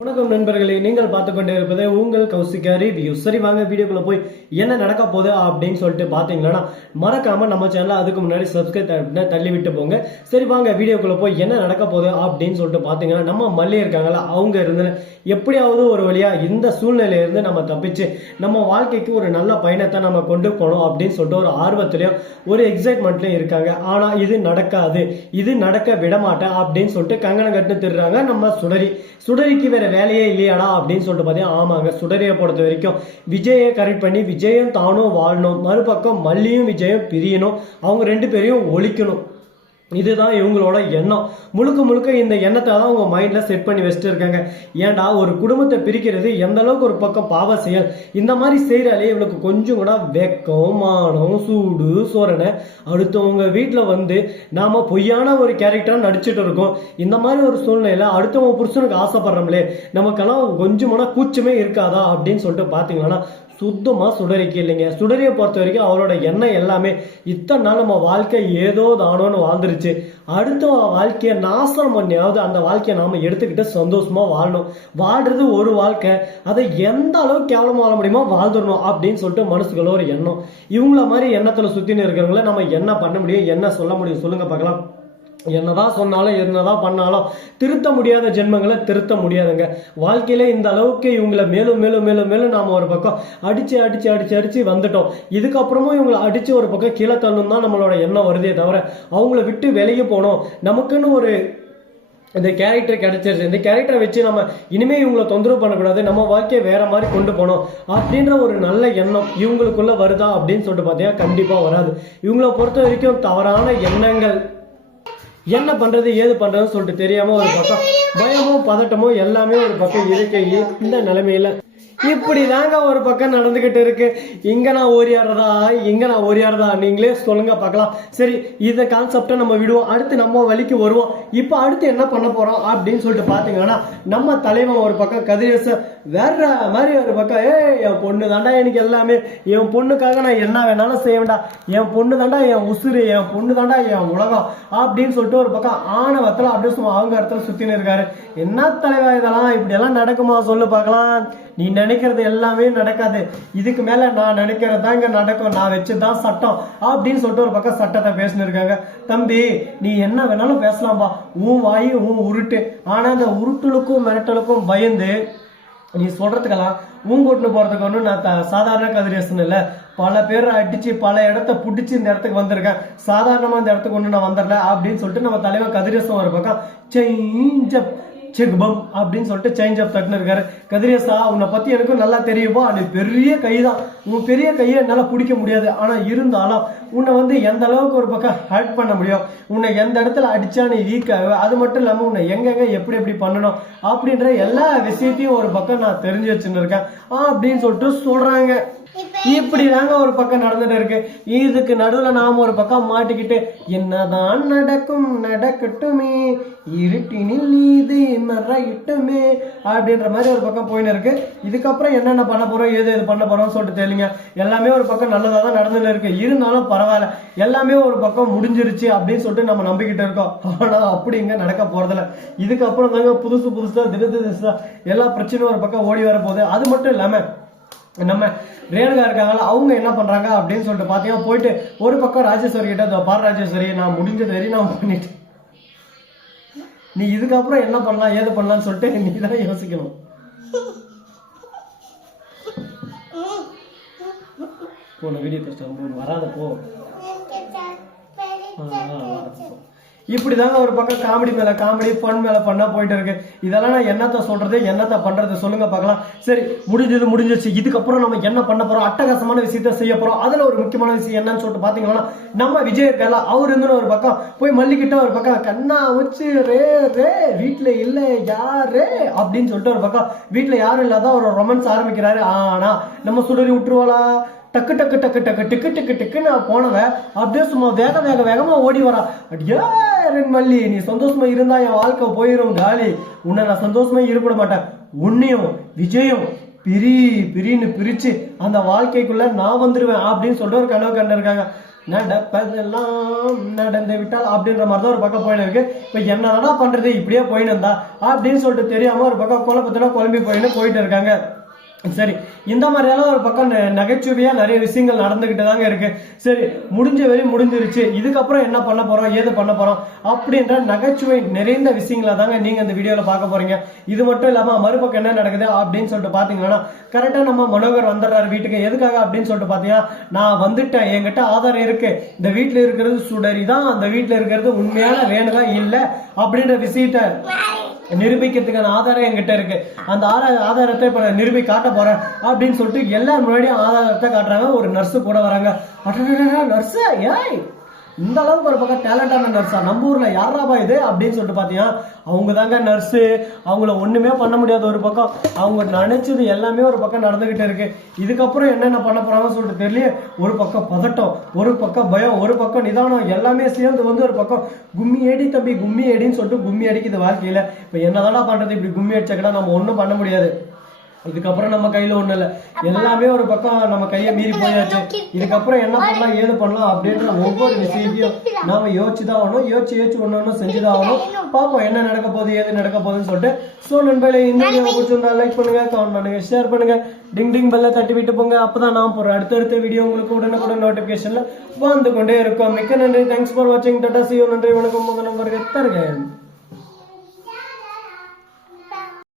வணக்கம் நண்பர்களே, நீங்கள் பார்த்து கொண்டே இருப்பது உங்கள் கௌசிகா ரிவ்யூ. சரி வாங்க வீடியோக்குள்ள போய் என்ன நடக்க போகுது அப்படின்னு சொல்லிட்டு பாத்தீங்கன்னா மறக்காம நம்ம சேனலை அதுக்கு முன்னாடி சப்ஸ்கிரைப் தள்ளி விட்டு போங்க. சரி வாங்க வீடியோக்குள்ள போய் என்ன நடக்க போகுது அப்படின்னு சொல்லிட்டு பாத்தீங்கன்னா நம்ம மல்லி இருக்காங்களா, அவங்க இருந்து எப்படியாவது ஒரு வழியா இந்த சூழ்நிலையில இருந்து நம்ம தப்பிச்சு நம்ம வாழ்க்கைக்கு ஒரு நல்ல பயணத்தை நம்ம கொண்டு போகணும் அப்படின்னு சொல்லிட்டு ஒரு ஆர்வத்திலையும் ஒரு எக்ஸைட்மெண்ட்லயும் இருக்காங்க. ஆனா இது நடக்காது, இது நடக்க விட மாட்டேன் அப்படின்னு சொல்லிட்டு கங்கணம் கட்டு திருறாங்க நம்ம சுடரிக்கு வேற வேலையே இல்லையாடா அப்படின்னு சொல்லிட்டு பார்த்தீங்கன்னா ஆமாங்க, சுடரியை பொறுத்த வரைக்கும் விஜயை கரெக்ட் பண்ணி விஜயம் தானும் வாழணும், மறுபக்கம் மல்லியும் விஜயம் பிரியணும், அவங்க ரெண்டு பேரையும் ஒழிக்கணும். இதுதான் இவங்களோட எண்ணம். முழுக்க இந்த எண்ணத்தை தான் அவங்க மைண்ட்ல செட் பண்ணி வச்சுட்டு இருக்காங்க. ஏன்டா ஒரு குடும்பத்தை பிரிக்கிறது எந்த அளவுக்கு ஒரு பக்கம் பாவ செயல், இந்த மாதிரி செய்யறாலே இவளுக்கு கொஞ்சம் கூட வெக்கம் மானம் சூடு சோரணை அடுத்தவங்க வீட்டில் வந்து நாம பொய்யான ஒரு கேரக்டரா நடிச்சுட்டு இருக்கோம். இந்த மாதிரி ஒரு சூழ்நிலையில அடுத்தவங்க புருஷனுக்கு ஆசைப்படுறோம்லே, நமக்கெல்லாம் கொஞ்சமான கூச்சமே இருக்காதா அப்படின்னு சொல்லிட்டு பாத்தீங்கன்னா சுத்தமா சுடரிக்கு இல்லைங்க. சுடரியை பொறுத்த வரைக்கும் அவளோட எண்ணம் எல்லாமே இத்தனை நாள் நம்ம வாழ்க்கை ஏதோ தானோன்னு வாழ்ந்துருச்சு, அடுத்த வாழ்க்கையை நாசனம் பண்ணியாவது அந்த வாழ்க்கையை நாம எடுத்துக்கிட்டு சந்தோஷமா வாழணும். வாழ்றது ஒரு வாழ்க்கை, அதை எந்த அளவுக்கு கேவலமா வாழ முடியுமோ வாழ்ந்துடணும் அப்படின்னு சொல்லிட்டு மனசுக்குள்ள ஒரு எண்ணம். இவங்கள மாதிரி எண்ணத்துல சுத்தின்னு இருக்கிறவங்கள நம்ம என்ன பண்ண முடியும், என்ன சொல்ல முடியும் சொல்லுங்க பார்க்கலாம். என்னதான் சொன்னாலும் என்னதான் பண்ணாலும் திருத்த முடியாத ஜென்மங்களை திருத்த முடியாதுங்க. வாழ்க்கையில இந்த அளவுக்கு இவங்களை மேலும் மேலும் மேலும் மேலும் நாம ஒரு பக்கம் அடிச்சு வந்துட்டோம். இதுக்கப்புறமும் இவங்களை அடிச்சு ஒரு பக்கம் கீழே தள்ளணும் தான் நம்மளோட எண்ணம் வருதே தவிர அவங்கள விட்டு வெளியே போனோம், நமக்குன்னு ஒரு இந்த கேரக்டர் கிடைச்சிருச்சு, இந்த கேரக்டரை வச்சு நம்ம இனிமே இவங்களை தொந்தரவு பண்ணக்கூடாது, நம்ம வாழ்க்கையை வேற மாதிரி கொண்டு போனோம் அப்படின்ற ஒரு நல்ல எண்ணம் இவங்களுக்குள்ள வருதா அப்படின்னு சொல்லிட்டு பார்த்தீங்கன்னா கண்டிப்பா வராது. இவங்களை பொறுத்த வரைக்கும் தவறான எண்ணங்கள், என்ன பண்றது ஏது பண்றதுன்னு சொல்லிட்டு தெரியாம ஒரு பக்கம் பயமும் பதட்டமும் எல்லாமே ஒரு பக்கம் இருக்கையே இந்த நிலைமையில இப்படிதாங்க ஒரு பக்கம் நடந்துகிட்டு இருக்கு. இங்க நான் ஓரியாடுறதா நீங்களே சொல்லுங்க பார்க்கலாம். சரி, இந்த கான்செப்டை நம்ம விடுவோம், அடுத்து நம்ம வழிக்கு வருவோம். இப்ப அடுத்து என்ன பண்ண போறோம் அப்படின்னு சொல்லிட்டு பாத்தீங்கன்னா நம்ம தலைவன் ஒரு பக்கம் கதிரேச வேற மாதிரி ஒரு பக்கம் என் பொண்ணு தாண்டா எனக்கு எல்லாமே, என் பொண்ணுக்காக நான் என்ன வேணாலும் செய்ய வேண்டாம், என் பொண்ணு தாண்டா என் உசுறு, என் பொண்ணு தாண்டா என் உலகம் அப்படின்னு சொல்லிட்டு ஒரு பக்கம் ஆணவத்துல அப்படியே சும்மா அவங்க இடத்துல சுத்தின்னு இருக்காரு. என்ன தலைவா இதெல்லாம் இப்படி எல்லாம் நடக்குமா சொல்லு பார்க்கலாம். நீ நினைக்கிறது எல்லாமே நடக்காது, இதுக்கு மேல நான் நினைக்கிறது தான் இங்க நடக்கும், நான் வச்சுதான் சட்டம் அப்படின்னு சொல்லிட்டு ஒரு பக்கம் சட்டத்தை பேசினு இருக்காங்க. தம்பி நீ என்ன வேணாலும் பேசலாம்பா, உன் வாயு உன் உருட்டு, ஆனா அந்த உருட்டுலுக்கும் மிரட்டலுக்கும் பயந்து நீ சொல்றதுக்கெல்லாம் கூட்டுன்னு போறதுக்கு ஒன்றும் நான் சாதாரண கதிரேசன் இல்லை, பல பேர் அடிச்சு பல இடத்த புடிச்சு இந்த இடத்துக்கு வந்திருக்கேன், சாதாரணமா இந்த இடத்துக்கு ஒண்ணு நான் வந்துடல அப்படின்னு சொல்லிட்டு நம்ம தலைவர் கதிரேசன் ஒரு பக்கம் செக்பம் அப்படின்னு சொல்லிட்டு சேஞ்ச் ஆஃப் தட்டுன்னு இருக்காரு. கதிரேசா உன்னை பத்தி எனக்கும் நல்லா தெரியுமா, நீ பெரிய கைதான், உன் பெரிய கையை என்னால பிடிக்க முடியாது, ஆனா இருந்தாலும் உன்னை வந்து எந்த அளவுக்கு ஒரு பக்கம் ஹர்ட் பண்ண முடியும், உன்னை எந்த இடத்துல அடிச்சா நீ வீக் ஆகு, அது மட்டும் இல்லாம உன்னை எங்கெங்க எப்படி பண்ணணும் அப்படின்ற எல்லா விஷயத்தையும் ஒரு பக்கம் நான் தெரிஞ்சு வச்சுன்னு இருக்கேன் அப்படின்னு சொல்லிட்டு சொல்றாங்க. இப்படி தாங்க ஒரு பக்கம் நடந்துட்டு இருக்கு. இதுக்கு நடுவுல நாம ஒரு பக்கம் மாட்டிக்கிட்டு என்னதான் நடக்கட்டுமே இருட்டினில் நீதி மறையிட்டுமே அப்படின்ற மாதிரி ஒரு பக்கம் போயின்னு இருக்கு. இதுக்கப்புறம் என்னென்ன பண்ண போறோம் ஏது பண்ண போறோம்னு சொல்லிட்டு தெரியலங்க. எல்லாமே ஒரு பக்கம் நல்லதா தான் நடந்துட்டு இருக்கு, இருந்தாலும் பரவாயில்ல எல்லாமே ஒரு பக்கம் முடிஞ்சிருச்சு அப்படின்னு சொல்லிட்டு நம்ம நம்பிக்கிட்டு இருக்கோம். ஆனா அப்படி இங்க நடக்க போறதில்ல. இதுக்கப்புறம் தாங்க புதுசா தினசா எல்லா பிரச்சனையும் ஒரு பக்கம் ஓடி வர போகுது. அது மட்டும் இல்லாம நம்ம ரேணுகா இருக்காங்களா, அவங்க என்ன பண்றாங்க அப்படின்னு சொல்லிட்டு பாத்தீங்கன்னா போயிட்டு ஒரு பக்கம் ராஜேஸ்வரி கிட்ட பார் ராஜேஸ்வரி நான் முடிஞ்சது வரையும் நான் பண்ணிட்டு, நீ இதுக்கப்புறம் என்ன பண்ணலாம் ஏது பண்ணலாம்னு சொல்லிட்டு நீ தான் யோசிக்கணும். போன வீடியோ கஷ்டம் வராத போ. இப்படிதாங்க ஒரு பக்கம் காமெடி மேல காமெடி ஃபன் மேல பண்ணா போயிட்டு இருக்கு. இதெல்லாம் நான் என்னத்த சொல்றது என்னத்த பண்றது சொல்லுங்க பார்க்கலாம். சரி முடிஞ்சிச்சு, இதுக்கப்புறம் நம்ம என்ன பண்ண போறோம், அட்டகாசமான விஷயத்த செய்ய போறோம். அதுல ஒரு முக்கியமான விஷயம் என்னன்னு சொல்லிட்டு பாத்தீங்கன்னா நம்ம விஜய் இருக்கால, அவர் இருந்து ஒரு பக்கம் போய் மல்லிக்கிட்ட ஒரு பக்கம் கண்ணா வச்சு ரே வீட்டுல இல்ல யாரு அப்படின்னு சொல்லிட்டு ஒரு பக்கம் வீட்டுல யாரும் இல்லாத ஒரு ரொமான்ஸ் ஆரம்பிக்கிறாரு. ஆனா நம்ம சுடரி விட்டுருவாளா, டக்கு டக்கு டக்கு டக்கு டிக்கு டிக்கு டிக்குன்னு போனவ அப்படியே சும்மா வேகமா ஓடி வரா. அடியா மல்லி நீ சந்தோஷமா இருந்தா என் வாழ்க்கை போயிரும் காலி, உன்னை நான் சந்தோஷமா இருக்க மாட்டேன், உன்னையும் விஜயும் பிரின்னு பிரிச்சு அந்த வாழ்க்கைக்குள்ள நான் வந்துருவேன் அப்படின்னு சொல்லிட்டு ஒரு கனவு கண்டிருக்காங்க. நடப்பதெல்லாம் நடந்து விட்டால் அப்படின்ற மாதிரி தான் ஒரு பக்கம் போயின்னு இருக்கு. இப்ப என்னடா பண்றது இப்படியே போயின்னு இருந்தா அப்படின்னு சொல்லிட்டு தெரியாம ஒரு பக்கம் குழப்பத்துல குழம்பி போயிட்டு இருக்காங்க. சரி, இந்த மாதிரியெல்லாம் ஒரு பக்கம் நகைச்சுவையா நிறைய விஷயங்கள் நடந்துகிட்டு தாங்க இருக்கு. சரி, முடிஞ்ச வரை முடிஞ்சிருச்சு, இதுக்கப்புறம் என்ன பண்ண போறோம் ஏது பண்ண போறோம் அப்படின்ற நகைச்சுவை நிறைந்த விஷயங்களை தாங்க நீங்க இந்த வீடியோல பார்க்க போறீங்க. இது மட்டும் இல்லாம மறுபக்கம் என்ன நடக்குது அப்படின்னு சொல்லிட்டு பாத்தீங்கன்னா, கரெக்டா நம்ம மனோகர் வந்துடுறாரு வீட்டுக்கு. எதுக்காக அப்படின்னு சொல்லிட்டு பாத்தீங்கன்னா, நான் வந்துட்டேன், என்கிட்ட ஆதாரம் இருக்கு, இந்த வீட்டுல இருக்கிறது சுடரி தான், அந்த வீட்டுல இருக்கிறது உண்மையான ரேணுகா இல்ல அப்படின்ற விஷயத்த நிரூபிக்கிறதுக்கான ஆதாரம் என்கிட்ட இருக்கு. அந்த ஆதாரத்தை இப்ப நிரூபி காட்ட போறேன் அப்படின்னு சொல்லிட்டு எல்லாரும் முன்னாடியும் ஆதாரத்தை காட்டுறாங்க. ஒரு நர்ஸ் கூட வராங்க. நர்ஸ், ஏய் இந்த அளவுக்கு ஒரு பக்கம் டேலண்டான நர்ஸா நம்ம ஊர்ல யாராபா இது அப்படின்னு சொல்லிட்டு பாத்தீங்கன்னா, அவங்க தாங்க நர்ஸு. அவங்கள ஒண்ணுமே பண்ண முடியாத ஒரு பக்கம், அவங்க நினைச்சது எல்லாமே ஒரு பக்கம் நடந்துகிட்டு இருக்கு. இதுக்கப்புறம் என்னென்ன பண்ண போறாங்கன்னு சொல்லிட்டு தெரியல. ஒரு பக்கம் பதட்டம், ஒரு பக்கம் பயம், ஒரு பக்கம் நிதானம், எல்லாமே சேர்ந்து வந்து ஒரு பக்கம் கும்மி அடி தம்பி கும்மி அடின்னு சொல்லிட்டு கும்மி அடிக்குது வாழ்க்கையில. இப்ப என்னதானா பண்றது, இப்படி கும்மி அடிச்சாக்கடா நம்ம ஒண்ணும் பண்ண முடியாது. இதுக்கப்புறம் நம்ம கையில ஒண்ணு இல்ல, எல்லாமே ஒரு பக்கம் நம்ம கையை மீறி போயாச்சு. இதுக்கப்புறம் என்ன பண்ணலாம் ஏது பண்ணலாம் அப்படின்ற ஒவ்வொரு விஷயத்தையும் நாம யோசிச்சுதான் ஆகணும். யோசிச்சு ஒண்ணு செஞ்சுதான் ஆகணும். பாப்போம் என்ன நடக்க போகுது ஏது நடக்க போகுதுன்னு சொல்லிட்டு. சோ நண்பர்களே, இந்த வீடியோ பிடிச்சிருந்தா லைக் பண்ணுங்க, கமெண்ட் பண்ணுங்க, ஷேர் பண்ணுங்க, டிங் டிங் பெல்ல தட்டி விட்டு போங்க. அப்பதான் நான் போற அடுத்தடுத்த வீடியோ உங்களுக்கு உடனுக்குடன் நோட்டிபிகேஷன்ல வந்து கொண்டே இருக்கும். மிக்க நன்றி. தேங்க்ஸ் ஃபார் வாட்சிங். Tata, see you. நன்றி, வணக்கம். முதல் நம்பருக்கு தருங்க.